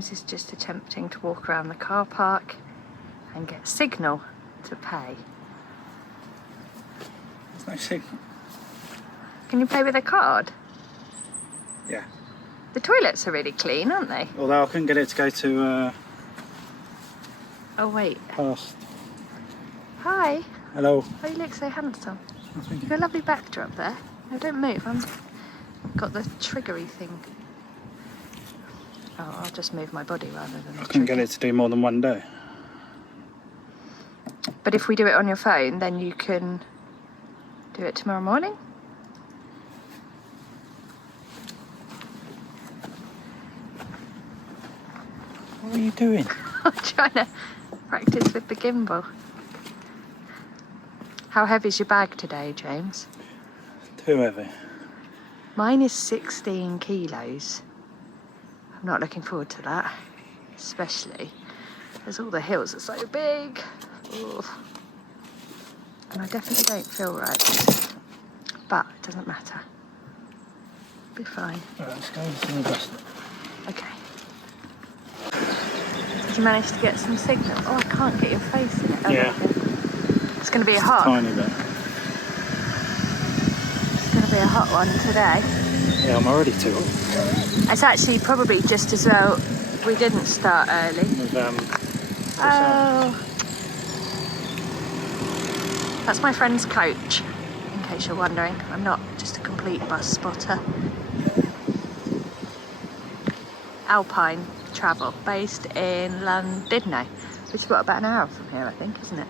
James is just attempting to walk around the car park and get signal to pay. There's no signal. Can you pay with a card? Yeah. The toilets are really clean, aren't they? Although I couldn't get it to go to Oh wait. past. Hi. Hello. Oh, you look so handsome. Oh, thank You've you. got a lovely backdrop there. No, don't move. I've got the triggery thing. Oh, I'll just move my body rather than the I couldn't trigger. get it to do more than one day. But if we do it on your phone, then you can do it tomorrow morning? What are you doing? I'm trying to practice with the gimbal. How heavy's your bag today, James? Too heavy. Mine is 16 kilos. I'm not looking forward to that, especially as all the hills are so big. Ooh. And I definitely don't feel right, but it doesn't matter. Be fine. Right, let's go to the bus. Okay. Did you manage to get some signal? Oh, I can't get your face in it. Oh, Yeah. It's going to be a Just hot. tiny bit. It's going to be a hot one today. Yeah, I'm already too hot. It's actually probably just as well we didn't start early. With, Oh. That's my friend's coach, in case you're wondering. I'm not just a complete bus spotter. Alpine travel, based in Llandudno, which is what, about an hour from here, I think, isn't it?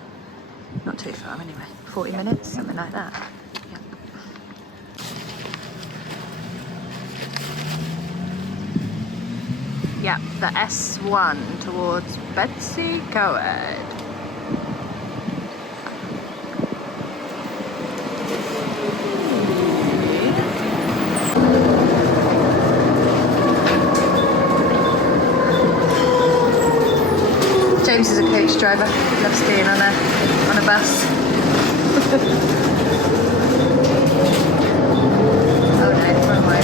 Not too far anyway, 40 minutes, something like that. Yeah, the S1 towards Betsy Coed. James is a coach driver, loves being on a bus. Oh no, wrong way.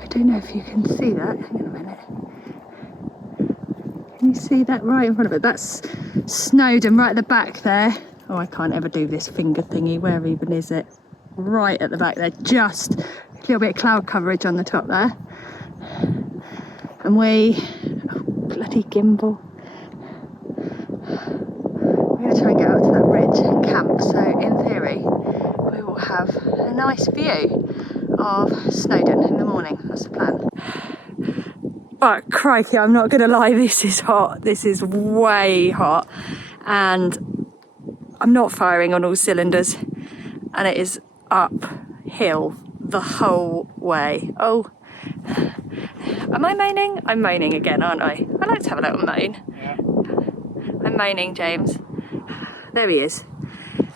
I don't know if you can see that. Hang on a minute. Can you see that right in front of it? That's Snowdon right at the back there. Oh, I can't ever do this finger thingy. Where even is it? Right at the back there. Just a little bit of cloud coverage on the top there. And we... Oh, bloody gimbal. We're going to try and get out to that bridge and camp. So in theory, we will have a nice view of Snowdon in the morning. That's the plan. But crikey, I'm not gonna lie, this is hot. This is way hot, and I'm not firing on all cylinders. and it is uphill the whole way. Oh, am I moaning? I'm moaning again, aren't I? I like to have a little moan. Yeah. I'm moaning, James. There he is.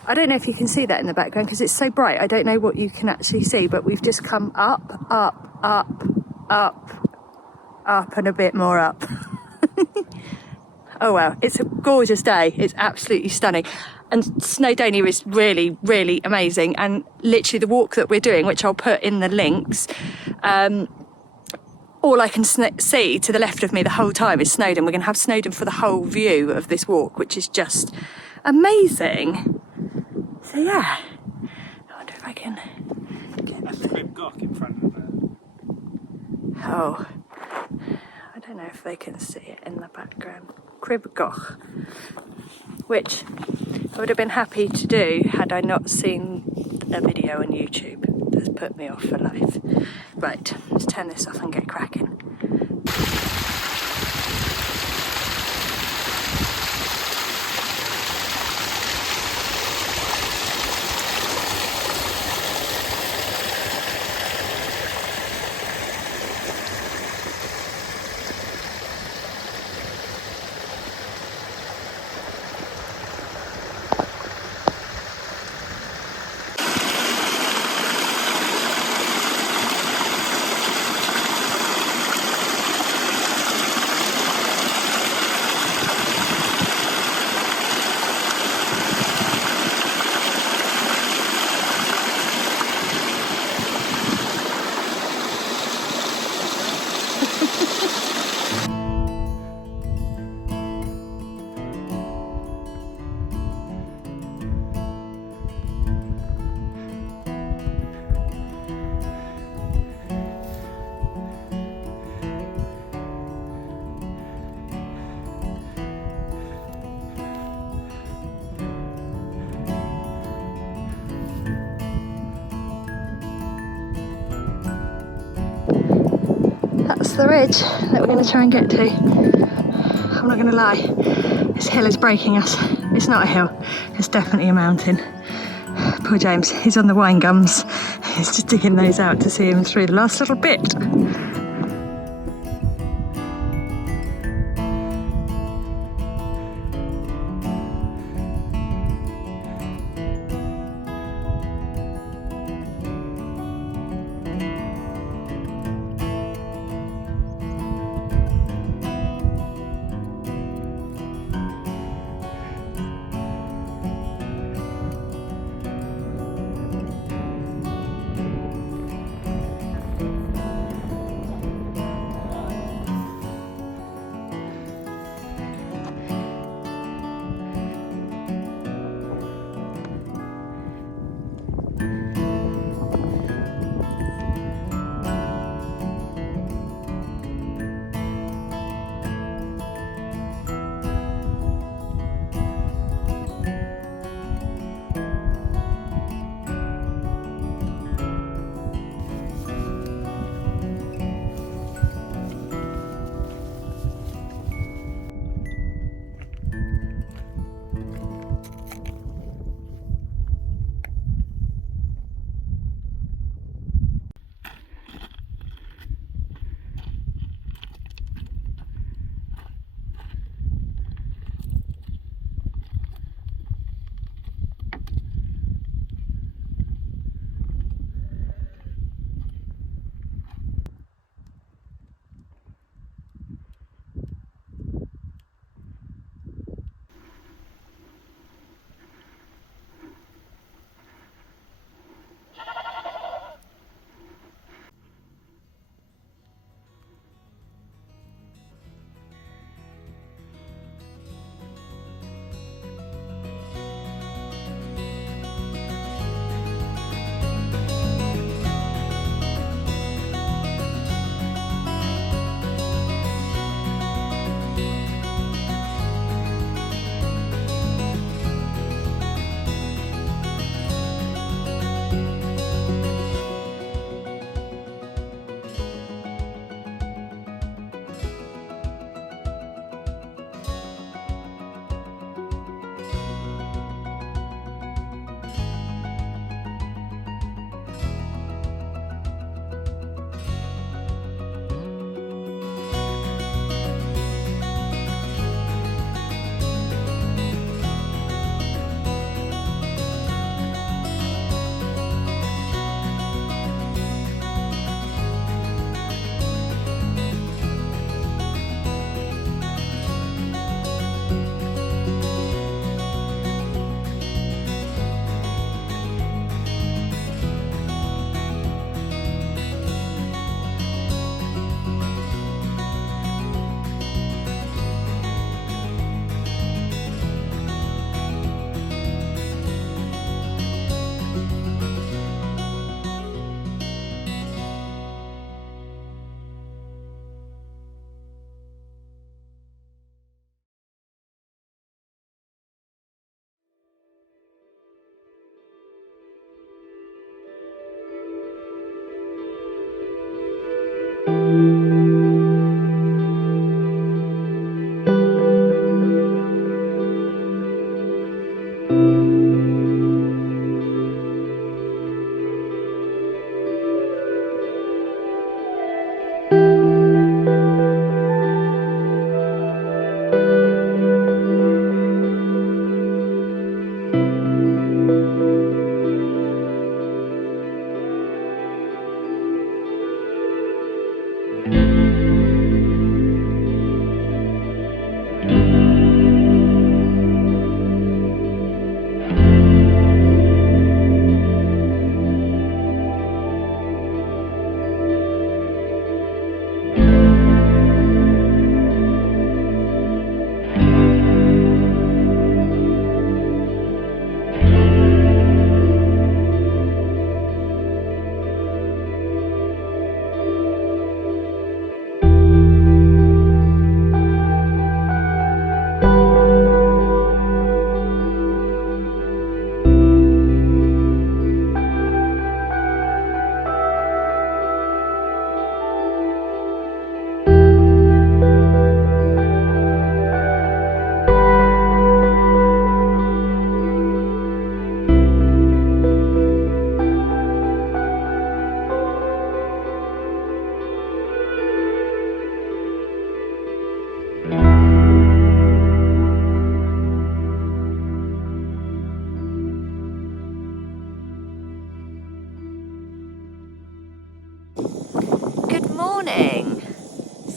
I don't know if you can see that in the background because it's so bright. I don't know what you can actually see, but we've just come up, up, up, up, up, and a bit more up. Oh well, it's a gorgeous day. It's absolutely stunning. And Snowdonia is really, really amazing. And literally the walk that we're doing, which I'll put in the links, all I can see to the left of me the whole time is Snowdon. We're going to have Snowdon for the whole view of this walk, which is just amazing. So yeah, I wonder if I can get That's Crib Goch in front of it. Oh, I don't know if they can see it in the background. Crib Goch, which I would have been happy to do had I not seen a video on YouTube that's put me off for life. Right, let's turn this off and get cracking. That's the ridge that we're going to try and get to. I'm not going to lie, this hill is breaking us. It's not a hill, it's definitely a mountain. Poor James, he's on the wine gums. He's just digging those out to see him through the last little bit.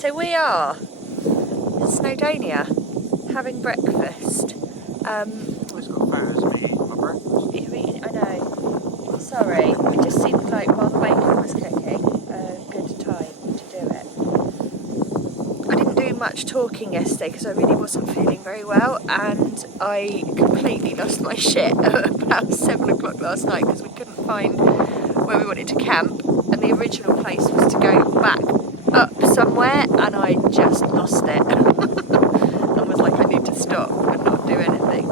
So we are in Snowdonia having breakfast. Always got photos of me eating my breakfast. I know. Sorry, it just seemed like while the bacon was cooking, a good time to do it. I didn't do much talking yesterday because I really wasn't feeling very well, and I completely lost my shit at about 7 o'clock last night because we couldn't find where we wanted to camp, and the original place was to go back up somewhere, and I just lost it and was like, I need to stop and not do anything.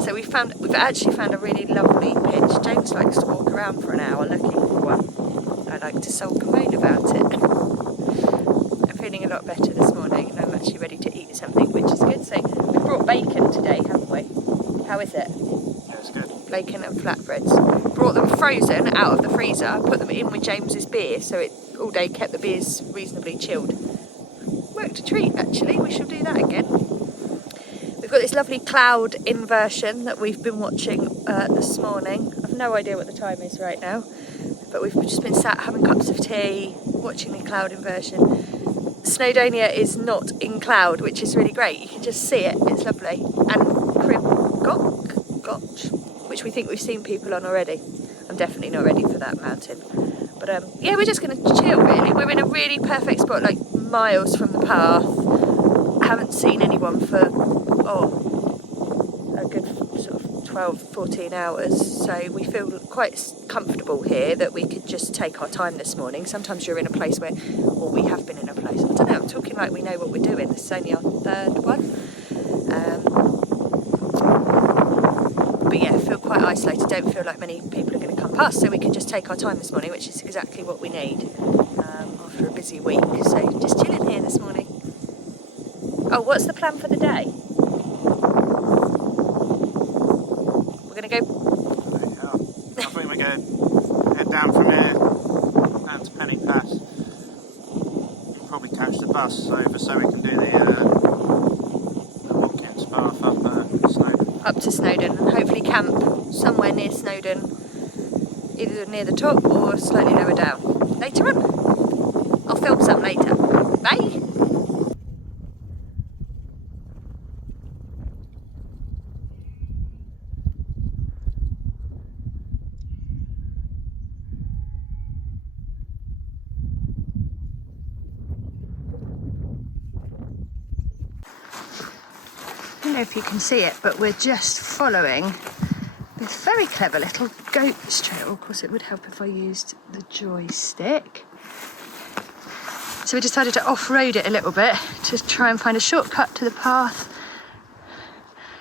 So we've actually found a really lovely pitch. James likes to walk around for an hour looking for one. I like to sulk and moan about it. I'm feeling a lot better this morning, and I'm actually ready to eat something, which is good. So we brought bacon today, haven't we? How is it? Yeah, it's good. Bacon and flatbreads. Brought them frozen out of the freezer, put them in with James's beer, so it all day kept the beers reasonably chilled. Worked a treat, actually. We shall do that again. We've got this lovely cloud inversion that we've been watching this morning. I've no idea what the time is right now, but we've just been sat having cups of tea, watching the cloud inversion. Snowdonia is not in cloud, which is really great. You can just see it. It's lovely. And Gotch, which we think we've seen people on already. I'm definitely not ready for that mountain. But yeah, we're just going to chill, really. We're in a really perfect spot, like miles from the path. Haven't seen anyone for, a good sort of 12, 14 hours. So we feel quite comfortable here that we could just take our time this morning. Sometimes you're in a place where, or we have been in a place, I don't know, I'm talking like we know what we're doing. This is only our third one. But yeah, feel quite isolated, don't feel like many people are going to come past, so we can just take our time this morning, which is exactly what we need after a busy week. So just chilling here this morning. Oh, what's the plan for the day? We're going to go... Yeah. I think we're going to head down from here, down to Penny Pass. We'll probably catch the bus over so we can do the Watkins path up Snowdon. Up to Snowdon, and hopefully camp somewhere near Snowdon, either near the top or slightly lower down. Later on. I'll film some later. Bye! I don't know if you can see it, but we're just following this very clever little goat's trail. Of course, it would help if I used the joystick. So we decided to off-road it a little bit to try and find a shortcut to the path.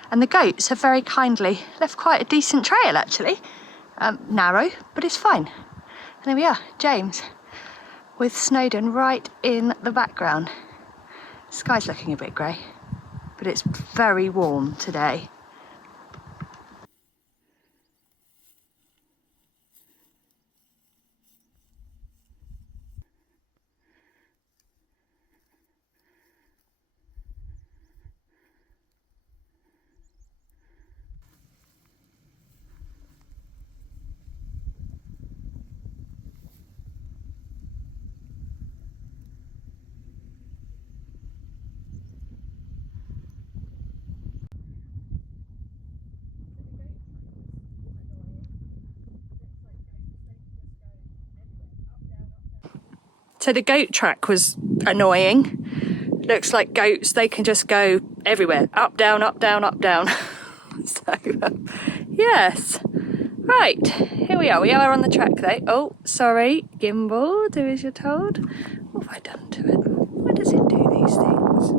And the goats have very kindly left quite a decent trail, actually. Narrow, but it's fine. And there we are, James, with Snowdon right in the background. The sky's looking a bit grey, but it's very warm today. So the goat track was annoying. Looks like goats, they can just go everywhere. Up, down, up, down, up, down. So, yes. Right, here we are. We are on the track though. Oh, sorry, gimbal, do as you're told. What have I done to it? Why does it do these things?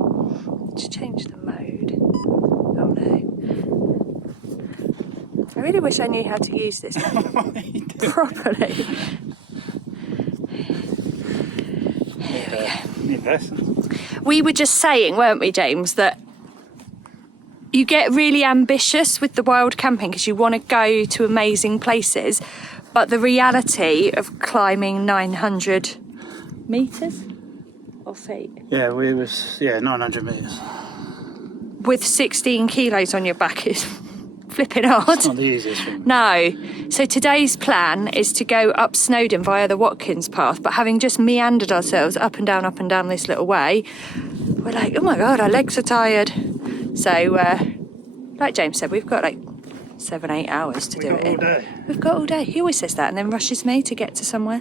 Let's change the mode. Oh no. I really wish I knew how to use this properly. We were just saying, weren't we, James, that you get really ambitious with the wild camping because you want to go to amazing places, but the reality of climbing 900 metres or feet? Yeah, 900 metres. With 16 kilos on your back is flipping hard. It's not the easiest thing. No. So today's plan is to go up Snowdon via the Watkins path, but having just meandered ourselves up and down this little way, we're like, oh my God, our legs are tired. So, like James said, we've got like 7-8 hours to do it in. We've got all day. He always says that and then rushes me to get to somewhere.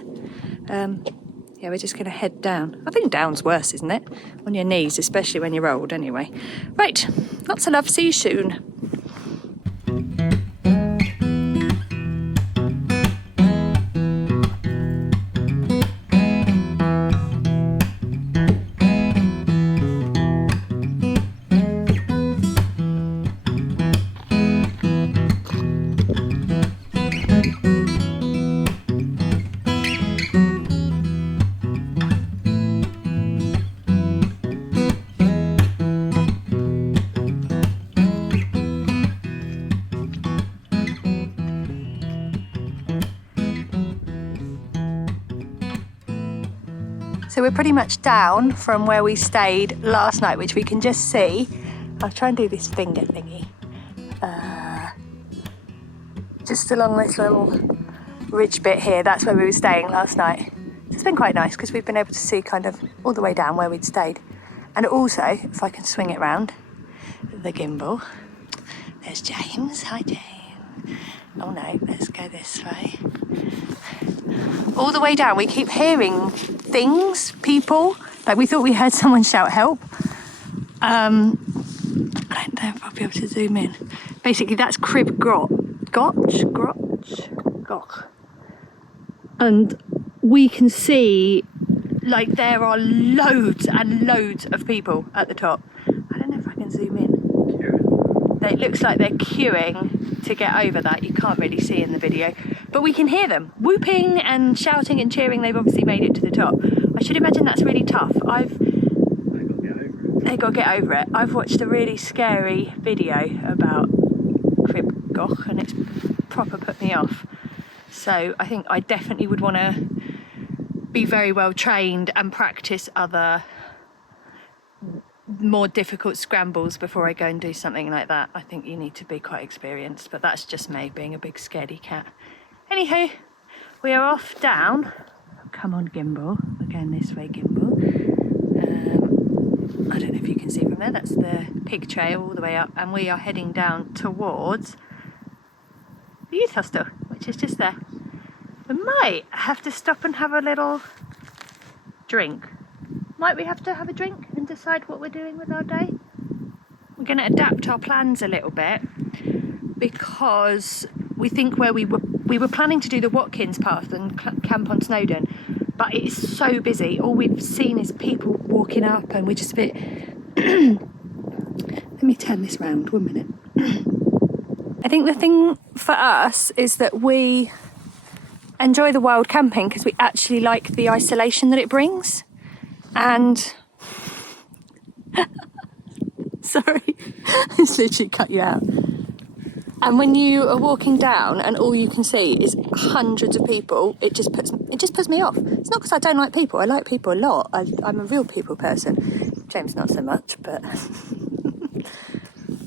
Yeah, we're just going to head down. I think down's worse, isn't it? On your knees, especially when you're old, anyway. Right, lots of love. See you soon. So we're pretty much down from where we stayed last night, which we can just see. I'll try and do this finger thingy. Just along this little ridge bit here, that's where we were staying last night. It's been quite nice because we've been able to see kind of all the way down where we'd stayed. And also, if I can swing it round, the gimbal. There's James. Hi, James. Oh no, let's go this way. All the way down, we keep hearing things, people. Like we thought we heard someone shout help. I don't know if I'll be able to zoom in. Basically, that's Crib Gotch. And we can see, like, there are loads and loads of people at the top. I don't know if I can zoom in. It looks like they're queuing to get over that. You can't really see in the video, but we can hear them whooping and shouting and cheering. They've obviously made it to the top. I should imagine that's really tough. They got to get over it. I've watched a really scary video about Crib Gotch and it's proper put me off. So I think I definitely would want to be very well trained and practice other more difficult scrambles before I go and do something like that. I think you need to be quite experienced, but that's just me being a big scaredy cat. Anywho, we are off down. Come on, gimbal. We're going this way, gimbal. I don't know if you can see from there, that's the pig trail all the way up, and we are heading down towards the youth hostel, which is just there. We might have to stop and have a little drink. Might we have to have a drink and decide what we're doing with our day? We're going to adapt our plans a little bit because we think where we were planning to do the Watkins path and camp on Snowdon, but it is so busy. All we've seen is people walking up and we're just a bit... Let me turn this round, 1 minute. I think the thing for us is that we enjoy the wild camping because we actually like the isolation that it brings. And sorry, it's literally cut you out. And when you are walking down and all you can see is hundreds of people, it just puts me off. It's not because I don't like people. I like people a lot. I'm a real people person. James not so much, but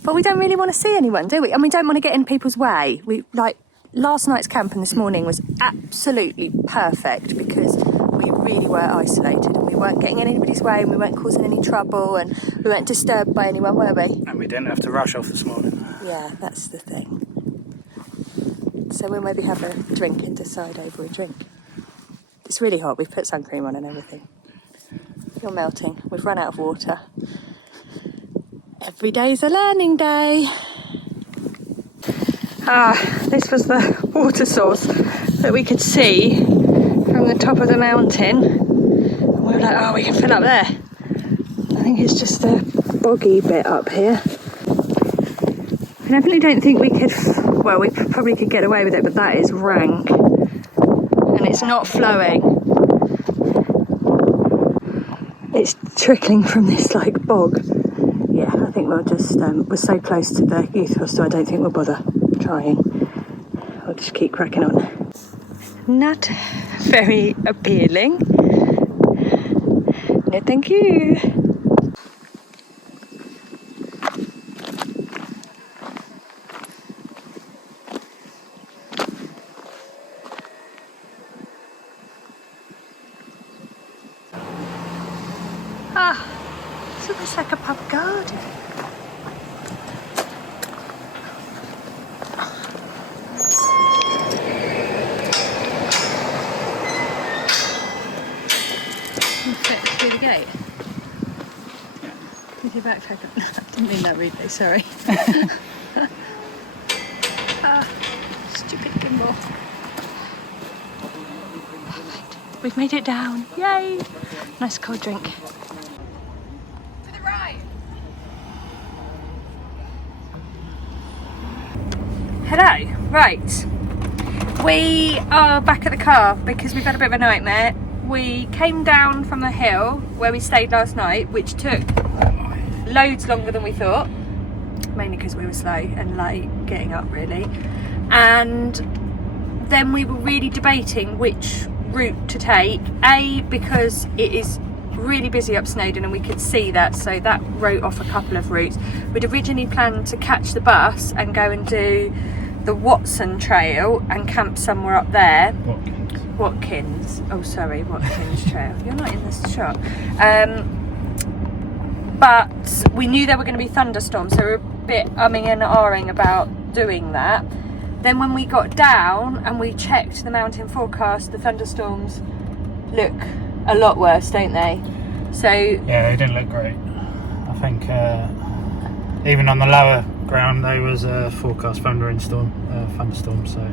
but we don't really want to see anyone, do we? And we don't want to get in people's way. We like last night's camp and this morning was absolutely perfect because we really were isolated and we weren't getting in anybody's way and we weren't causing any trouble and we weren't disturbed by anyone, were we? And we didn't have to rush off this morning. Yeah, that's the thing. So we'll maybe have a drink and decide over a drink. It's really hot, we've put sun cream on and everything. You're melting, we've run out of water. Every day's a learning day. This was the water source that we could see from the top of the mountain. And we were like, oh, we can fill up there. I think it's just a boggy bit up here. I definitely don't think we could, well, we probably could get away with it, but that is rank. And it's not flowing. It's trickling from this like bog. Yeah, I think we'll just, we're so close to the youth hostel, I don't think we'll bother trying. I'll just keep cracking on. Not very appealing. No, thank you. your backpack. I didn't mean that rudely, sorry. Stupid gimbal. Perfect. We've made it down. Yay! Nice cold drink. For the ride. Hello. Right. We are back at the car because we've had a bit of a nightmare. We came down from the hill where we stayed last night, which took loads longer than we thought, mainly because we were slow and late getting up really, and then we were really debating which route to take, because it is really busy up Snowdon and we could see that, so that wrote off a couple of routes. We'd originally planned to catch the bus and go and do the Watson Trail and camp somewhere up there. Watkins. Oh sorry, Watkins Trail. You're not in this shot. But we knew there were going to be thunderstorms, so we were a bit umming and ahhing about doing that. Then when we got down and we checked the mountain forecast, the thunderstorms look a lot worse, don't they? So yeah, they didn't look great. I think even on the lower ground there was a forecast thunderstorm, so.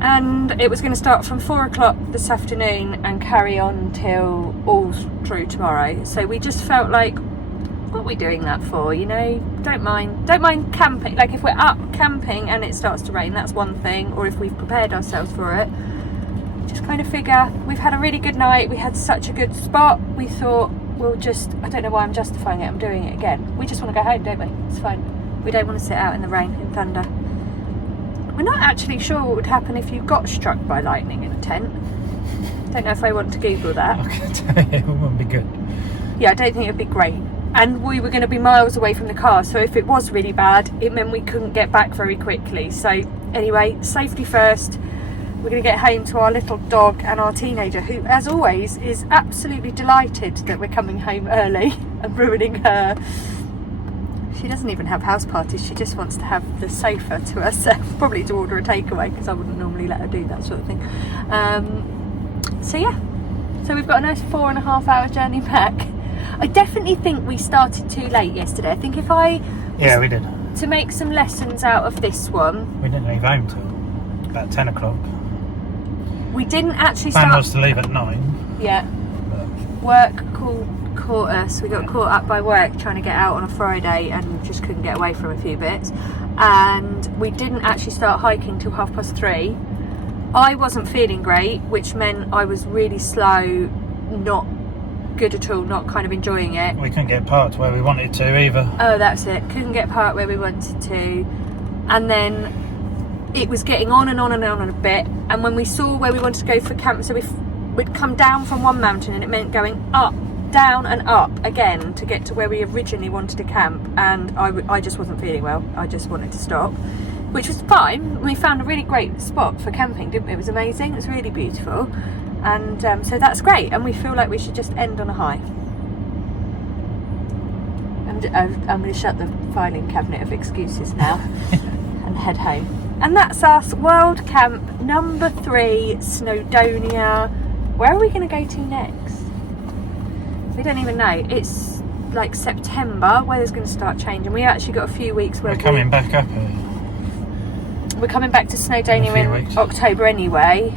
And it was going to start from 4 o'clock this afternoon and carry on till all through tomorrow. So we just felt like, what are we doing that for? You know, don't mind camping. Like if we're up camping and it starts to rain, that's one thing. Or if we've prepared ourselves for it, just kind of figure we've had a really good night. We had such a good spot. We thought we'll just, I don't know why I'm justifying it. I'm doing it again. We just want to go home, don't we? It's fine. We don't want to sit out in the rain, in thunder. We're not actually sure what would happen if you got struck by lightning in a tent. Don't know if I want to Google that. It wouldn't be good. Yeah, I don't think it would be great. And we were going to be miles away from the car, so if it was really bad, it meant we couldn't get back very quickly. So anyway, safety first. We're going to get home to our little dog and our teenager, who, as always, is absolutely delighted that we're coming home early and ruining her. She doesn't even have house parties, she just wants to have the sofa to herself, probably to order a takeaway because I wouldn't normally let her do that sort of thing. So yeah, so we've got a nice 4.5 hour journey back. I definitely think we started too late yesterday. I think if I we did. To make some lessons out of this one. We didn't leave home till about 10 o'clock. We didn't actually Plan start... was to leave at 9. Yeah. But Work caught us. We got caught up by work trying to get out on a Friday and just couldn't get away from a few bits, and we didn't actually start hiking till 3:30. I wasn't feeling great, which meant I was really slow, not good at all, not kind of enjoying it. we couldn't get parked where we wanted to either. Oh, that's it. Couldn't get parked where we wanted to, and then it was getting on and on and on a bit, and when we saw where we wanted to go for camp, so we'd come down from one mountain and it meant going up, down and up again to get to where we originally wanted to camp, and I just wasn't feeling well. I just wanted to stop, which was fine. We found a really great spot for camping, didn't we? It was amazing. It was really beautiful, and so that's great, and we feel like we should just end on a high. I'm going to shut the filing cabinet of excuses now and head home. And that's us, World Camp number 3, Snowdonia. Where are we going to go to next? We don't even know. It's like September, weather's going to start changing. We actually got a few weeks where we're coming back up. We're coming back to Snowdonia in October anyway.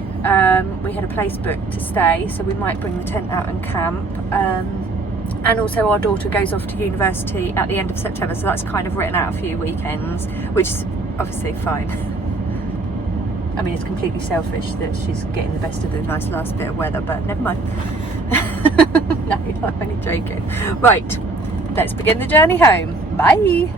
We had a place booked to stay, so we might bring the tent out and camp. And also our daughter goes off to university at the end of September, so that's kind of written out a few weekends, which is obviously fine. I mean, it's completely selfish that she's getting the best of the nice last bit of weather, but never mind. No, I'm only joking. Right, let's begin the journey home. Bye.